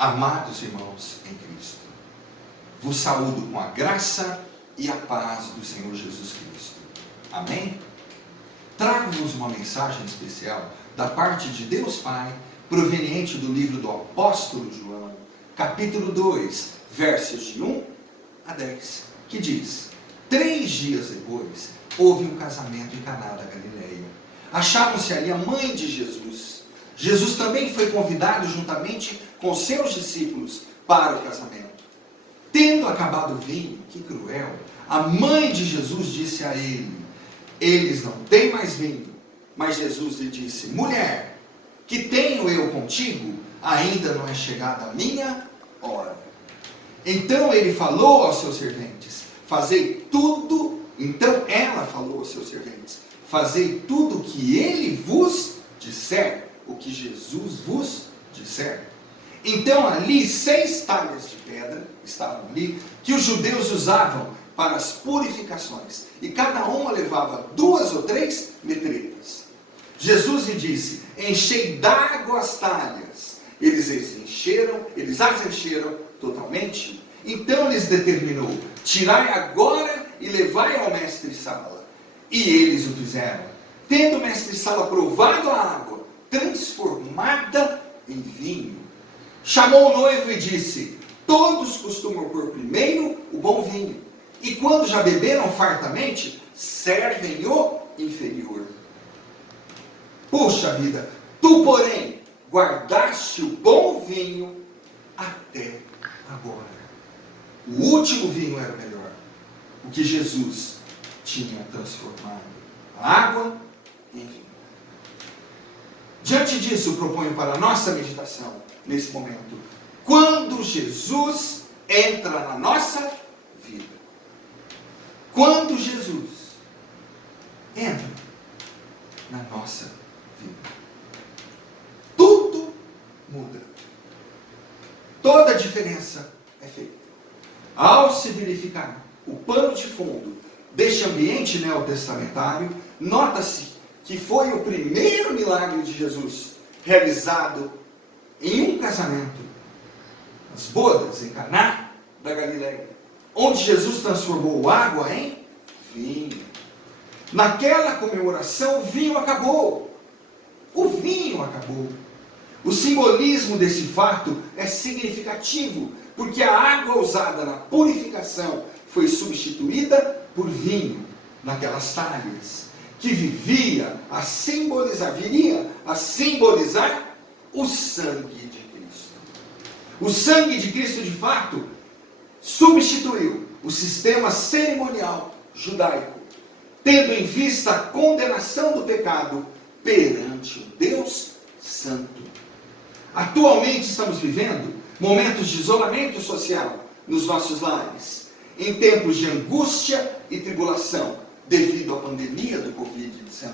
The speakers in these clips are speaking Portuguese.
Amados irmãos em Cristo, vos saúdo com a graça e a paz do Senhor Jesus Cristo. Amém? Trago-vos uma mensagem especial da parte de Deus Pai, proveniente do livro do apóstolo João, capítulo 2, versos de 1 a 10, que diz: 3 dias depois, houve um casamento em Caná da Galileia. Achavam-se ali a mãe de Jesus. Jesus também foi convidado juntamente com seus discípulos para o casamento. Tendo acabado o vinho, que cruel, a mãe de Jesus disse a ele: eles não têm mais vinho. Mas Jesus lhe disse: mulher, que tenho eu contigo? Ainda não é chegada a minha hora. Então ele falou aos seus serventes: fazei tudo. Então ela falou aos seus serventes: fazei tudo o que ele vos disser, o que Jesus vos disser. Então ali 6 talhas de pedra estavam ali, que os judeus usavam para as purificações, e cada uma levava 2 ou 3 metretas. Jesus lhe disse: enchei d'água as talhas. Eles as encheram totalmente. Então lhes determinou: tirai agora e levai ao mestre-sala. E eles o fizeram. Tendo o mestre-sala provado a água, transformada em vinho, chamou o noivo e disse: todos costumam pôr primeiro o bom vinho, e quando já beberam fartamente, servem o inferior. Puxa vida, tu, porém, guardaste o bom vinho até agora. O último vinho era o melhor, o que Jesus tinha transformado a água em vinho. Diante disso, proponho para a nossa meditação, nesse momento, quando Jesus entra na nossa vida. Quando Jesus entra na nossa vida, tudo muda. Toda a diferença é feita. Ao se verificar o pano de fundo deste ambiente neotestamentário, nota-se que foi o primeiro milagre de Jesus realizado em um casamento, as bodas em Caná da Galileia, onde Jesus transformou água em vinho. Naquela comemoração, o vinho acabou. O vinho acabou. O simbolismo desse fato é significativo, porque a água usada na purificação foi substituída por vinho naquelas talhas, que viria a simbolizar o sangue de Cristo. O sangue de Cristo, de fato, substituiu o sistema cerimonial judaico, tendo em vista a condenação do pecado perante o Deus Santo. Atualmente estamos vivendo momentos de isolamento social nos nossos lares, em tempos de angústia e tribulação, devido à pandemia do Covid-19.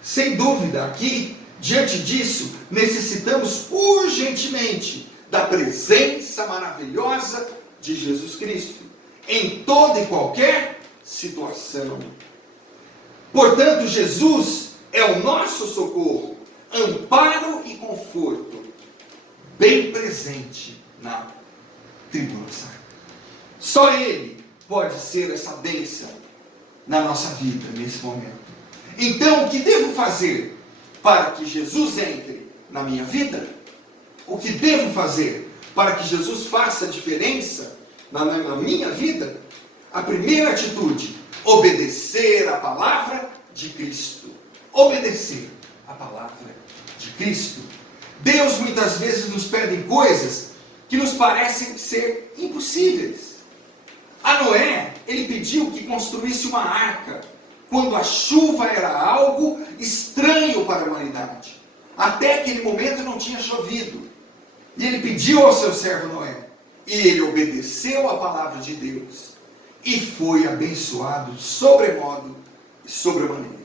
Sem dúvida, aqui, diante disso, necessitamos urgentemente da presença maravilhosa de Jesus Cristo, em toda e qualquer situação. Portanto, Jesus é o nosso socorro, amparo e conforto, bem presente na tribulação. Só Ele pode ser essa bênção na nossa vida, nesse momento. Então, o que devo fazer para que Jesus entre na minha vida? O que devo fazer para que Jesus faça a diferença na minha vida? A primeira atitude: obedecer a palavra de Cristo. Obedecer a palavra de Cristo. Deus muitas vezes nos pede coisas que nos parecem ser impossíveis. A Noé, ele pediu que construísse uma arca, quando a chuva era algo estranho para a humanidade. Até aquele momento não tinha chovido. E ele pediu ao seu servo Noé, e ele obedeceu a palavra de Deus, e foi abençoado sobremodo e sobremaneira.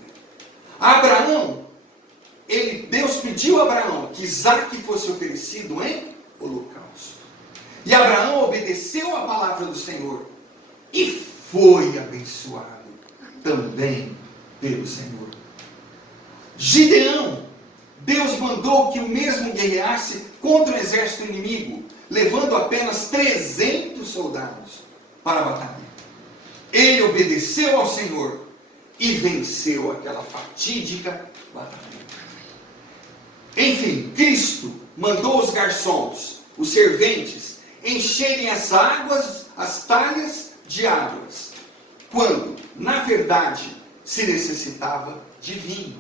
Abraão, Deus pediu a Abraão que Isaque fosse oferecido em holocausto. E Abraão obedeceu a palavra do Senhor, e foi abençoado também pelo Senhor. Gideão, Deus mandou que o mesmo guerreasse contra o exército inimigo, levando apenas 300 soldados para a batalha. Ele obedeceu ao Senhor e venceu aquela fatídica batalha. Enfim, Cristo mandou os garçons, os serventes, encherem as águas, as talhas de águas, quando, na verdade, se necessitava de vinho.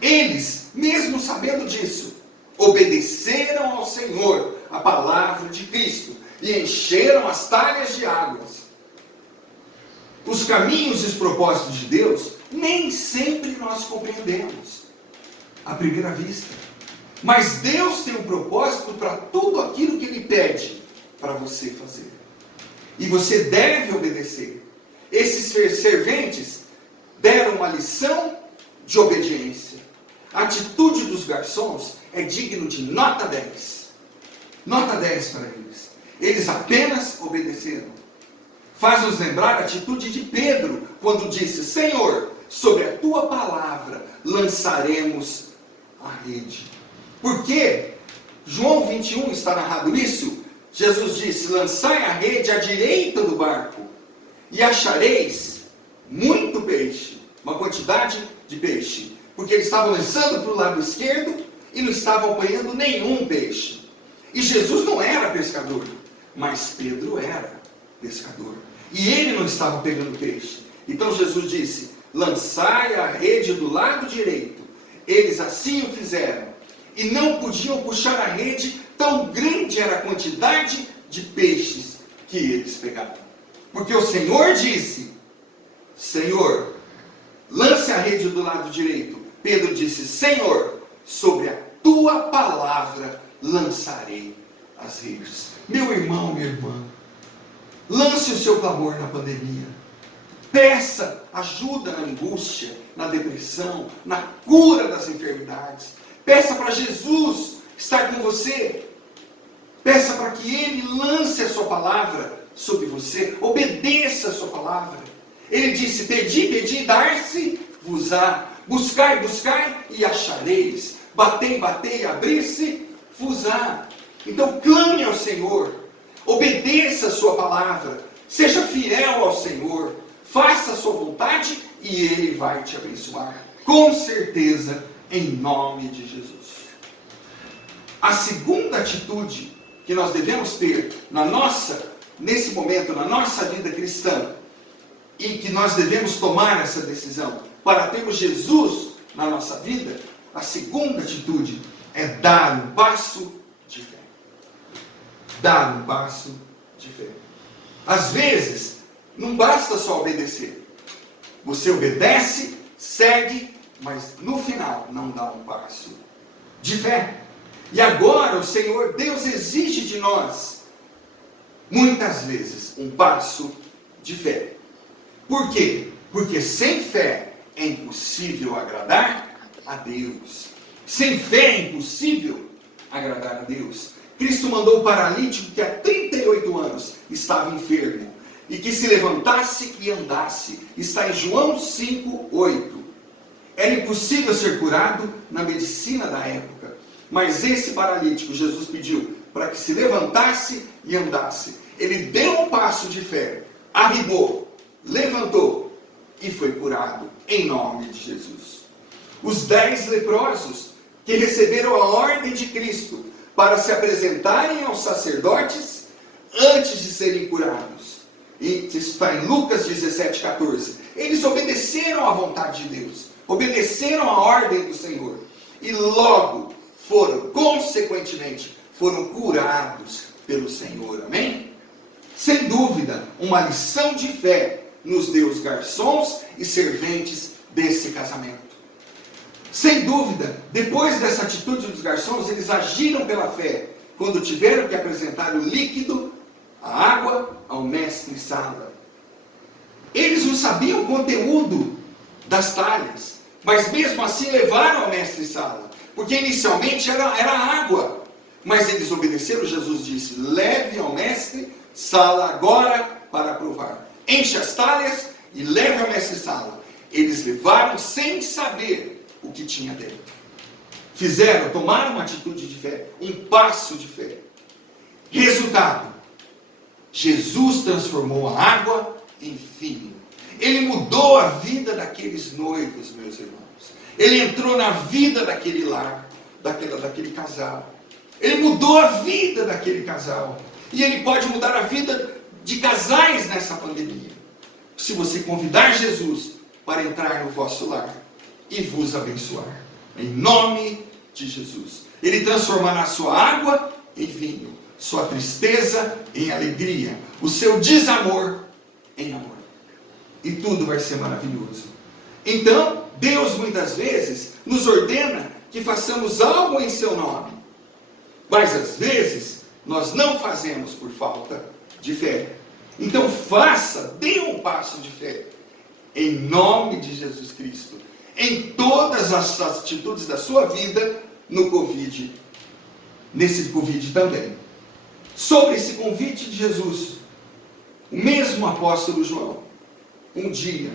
Eles, mesmo sabendo disso, obedeceram ao Senhor, a palavra de Cristo, e encheram as talhas de águas. Os caminhos e os propósitos de Deus, nem sempre nós compreendemos, à primeira vista. Mas Deus tem um propósito para tudo aquilo que Ele pede para você fazer. E você deve obedecer. Esses serventes deram uma lição de obediência. A atitude dos garçons é digno de nota 10. Nota 10 para eles. Eles apenas obedeceram. Faz-nos lembrar a atitude de Pedro, quando disse: Senhor, sobre a tua palavra lançaremos a rede. Por quê? João 21 está narrado isso. Jesus disse: lançai a rede à direita do barco e achareis muito peixe, uma quantidade de peixe, porque eles estavam lançando para o lado esquerdo e não estavam apanhando nenhum peixe. E Jesus não era pescador, mas Pedro era pescador, e ele não estava pegando peixe. Então Jesus disse: lançai a rede do lado direito. Eles assim o fizeram, e não podiam puxar a rede, tão grande era a quantidade de peixes que eles pegaram. Porque o Senhor disse: Senhor, lance a rede do lado direito. Pedro disse: Senhor, sobre a tua palavra lançarei as redes. Meu irmão, minha irmã, lance o seu clamor na pandemia. Peça ajuda na angústia, na depressão, na cura das enfermidades. Peça para Jesus estar com você. Peça para que Ele lance a sua palavra sobre você. Obedeça a sua palavra. Ele disse: pedi, pedi, dar-se-vos-á. Buscai, buscai e achareis. Batei, batei, abrir-se-vos-á. Então clame ao Senhor. Obedeça a sua palavra. Seja fiel ao Senhor. Faça a sua vontade e Ele vai te abençoar. Com certeza, em nome de Jesus. A segunda atitude que nós devemos ter nesse momento, na nossa vida cristã, e que nós devemos tomar essa decisão para termos Jesus na nossa vida, a segunda atitude é dar um passo de fé. Dar um passo de fé. Às vezes, não basta só obedecer. Você obedece, segue, mas no final não dá um passo de fé. E agora o Senhor Deus exige de nós, muitas vezes, um passo de fé. Por quê? Porque sem fé é impossível agradar a Deus. Sem fé é impossível agradar a Deus. Cristo mandou o paralítico que há 38 anos estava enfermo e que se levantasse e andasse. Está em João 5:8. Era impossível ser curado na medicina da época, mas esse paralítico, Jesus pediu para que se levantasse e andasse. Ele deu um passo de fé, arribou, levantou e foi curado em nome de Jesus. Os 10 leprosos que receberam a ordem de Cristo para se apresentarem aos sacerdotes antes de serem curados. Isso está em Lucas 17:14. Eles obedeceram à vontade de Deus, obedeceram à ordem do Senhor e logo consequentemente, foram curados pelo Senhor. Amém? Sem dúvida, uma lição de fé nos deu os garçons e serventes desse casamento. Sem dúvida, depois dessa atitude dos garçons, eles agiram pela fé, quando tiveram que apresentar o líquido, a água, ao mestre-sala. Eles não sabiam o conteúdo das talhas, mas mesmo assim levaram ao mestre-sala, porque inicialmente era água, mas eles obedeceram. Jesus disse: leve ao mestre-sala agora para provar. Enche as talhas e leve ao mestre-sala. Eles levaram sem saber o que tinha dentro. tomaram uma atitude de fé, um passo de fé. Resultado: Jesus transformou a água em vinho. Ele mudou a vida daqueles noivos, meus irmãos. Ele entrou na vida daquele lar, daquele casal. Ele mudou a vida daquele casal. E ele pode mudar a vida de casais nessa pandemia, se você convidar Jesus para entrar no vosso lar e vos abençoar. Em nome de Jesus. Ele transformará a sua água em vinho, sua tristeza em alegria, o seu desamor em amor. E tudo vai ser maravilhoso. Então, Deus muitas vezes nos ordena que façamos algo em seu nome. Mas às vezes, nós não fazemos por falta de fé. Então faça, dê um passo de fé. Em nome de Jesus Cristo. Em todas as atitudes da sua vida, no Covid. Nesse Covid também. Sobre esse convite de Jesus, o mesmo apóstolo João, um dia,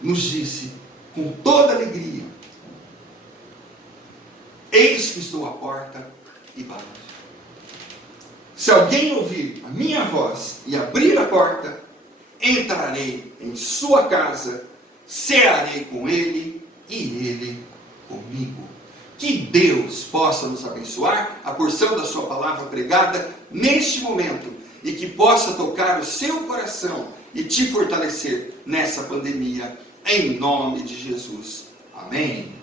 nos disse, com toda alegria: eis que estou à porta e bato. Se alguém ouvir a minha voz e abrir a porta, entrarei em sua casa, cearei com ele e ele comigo. Que Deus possa nos abençoar, a porção da sua palavra pregada neste momento, e que possa tocar o seu coração e te fortalecer nessa pandemia, em nome de Jesus. Amém.